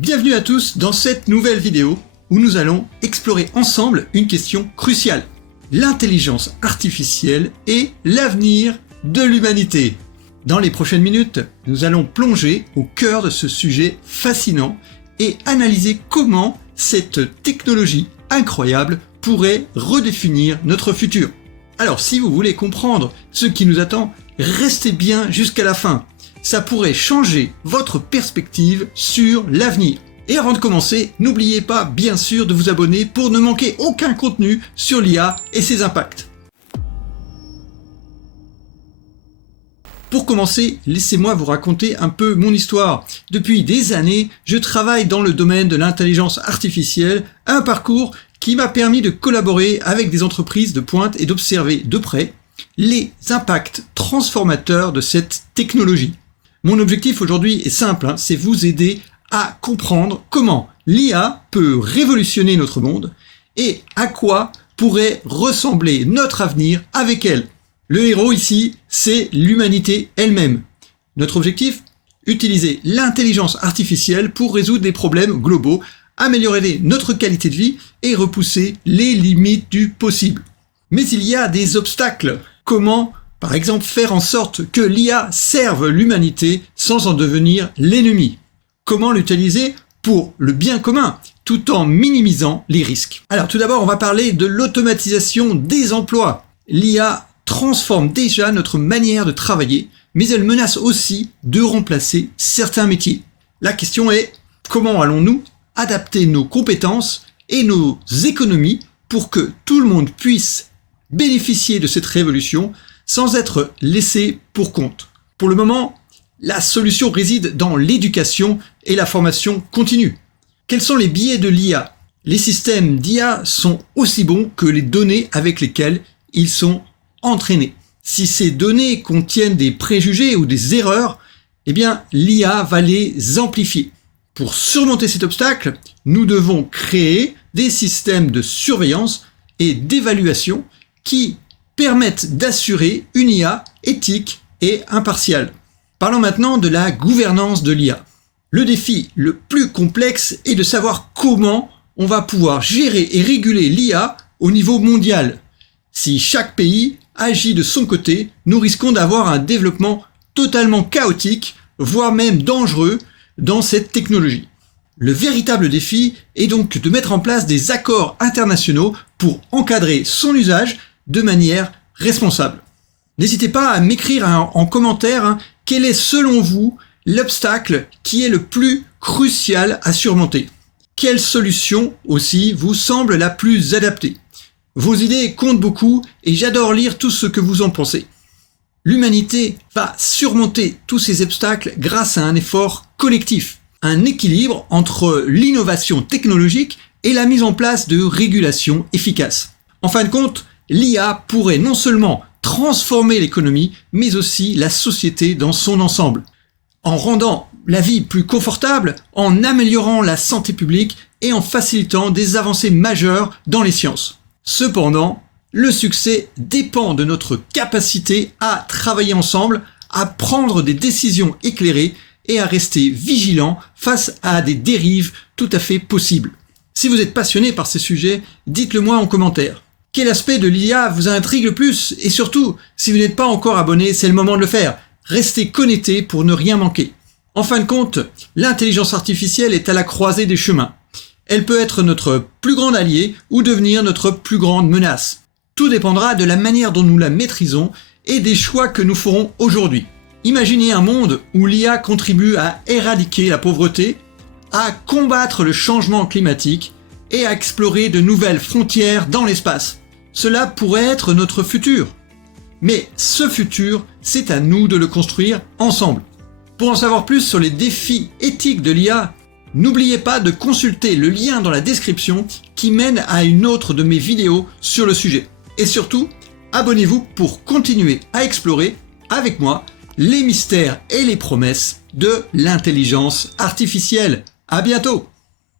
Bienvenue à tous dans cette nouvelle vidéo où nous allons explorer ensemble une question cruciale. L'intelligence artificielle et l'avenir de l'humanité. Dans les prochaines minutes, nous allons plonger au cœur de ce sujet fascinant et analyser comment cette technologie incroyable pourrait redéfinir notre futur. Alors si vous voulez comprendre ce qui nous attend, restez bien jusqu'à la fin. Ça pourrait changer votre perspective sur l'avenir. Et avant de commencer, n'oubliez pas bien sûr de vous abonner pour ne manquer aucun contenu sur l'IA et ses impacts. Pour commencer, laissez-moi vous raconter un peu mon histoire. Depuis des années, je travaille dans le domaine de l'intelligence artificielle, un parcours qui m'a permis de collaborer avec des entreprises de pointe et d'observer de près les impacts transformateurs de cette technologie. Mon objectif aujourd'hui est simple, c'est vous aider à comprendre comment l'IA peut révolutionner notre monde et à quoi pourrait ressembler notre avenir avec elle. Le héros ici, c'est l'humanité elle-même. Notre objectif ? Utiliser l'intelligence artificielle pour résoudre des problèmes globaux, améliorer notre qualité de vie et repousser les limites du possible. Mais il y a des obstacles. Comment, par exemple, faire en sorte que l'IA serve l'humanité sans en devenir l'ennemi ? Comment l'utiliser pour le bien commun, tout en minimisant les risques ? Alors tout d'abord, on va parler de l'automatisation des emplois. L'IA transforme déjà notre manière de travailler, mais elle menace aussi de remplacer certains métiers. La question est, comment allons-nous adapter nos compétences et nos économies pour que tout le monde puisse bénéficier de cette révolution sans être laissé pour compte ? Pour le moment, la solution réside dans l'éducation et la formation continue. Quels sont les biais de l'IA ? Les systèmes d'IA sont aussi bons que les données avec lesquelles ils sont entraînés. Si ces données contiennent des préjugés ou des erreurs, eh bien l'IA va les amplifier. Pour surmonter cet obstacle, nous devons créer des systèmes de surveillance et d'évaluation qui permettent d'assurer une IA éthique et impartiale. Parlons maintenant de la gouvernance de l'IA. Le défi le plus complexe est de savoir comment on va pouvoir gérer et réguler l'IA au niveau mondial. Si chaque pays agit de son côté, nous risquons d'avoir un développement totalement chaotique, voire même dangereux dans cette technologie. Le véritable défi est donc de mettre en place des accords internationaux pour encadrer son usage de manière responsable. N'hésitez pas à m'écrire en commentaire quel est selon vous l'obstacle qui est le plus crucial à surmonter. Quelle solution aussi vous semble la plus adaptée ? Vos idées comptent beaucoup et j'adore lire tout ce que vous en pensez. L'humanité va surmonter tous ces obstacles grâce à un effort collectif, un équilibre entre l'innovation technologique et la mise en place de régulations efficaces. En fin de compte, l'IA pourrait non seulement transformer l'économie, mais aussi la société dans son ensemble, en rendant la vie plus confortable, en améliorant la santé publique et en facilitant des avancées majeures dans les sciences. Cependant, le succès dépend de notre capacité à travailler ensemble, à prendre des décisions éclairées et à rester vigilants face à des dérives tout à fait possibles. Si vous êtes passionné par ces sujets, dites-le moi en commentaire. Quel aspect de l'IA vous intrigue le plus ? Et surtout, si vous n'êtes pas encore abonné, c'est le moment de le faire. Restez connectés pour ne rien manquer. En fin de compte, l'intelligence artificielle est à la croisée des chemins. Elle peut être notre plus grand allié ou devenir notre plus grande menace. Tout dépendra de la manière dont nous la maîtrisons et des choix que nous ferons aujourd'hui. Imaginez un monde où l'IA contribue à éradiquer la pauvreté, à combattre le changement climatique et à explorer de nouvelles frontières dans l'espace. Cela pourrait être notre futur. Mais ce futur, c'est à nous de le construire ensemble. Pour en savoir plus sur les défis éthiques de l'IA, n'oubliez pas de consulter le lien dans la description qui mène à une autre de mes vidéos sur le sujet. Et surtout, abonnez-vous pour continuer à explorer avec moi les mystères et les promesses de l'intelligence artificielle. À bientôt!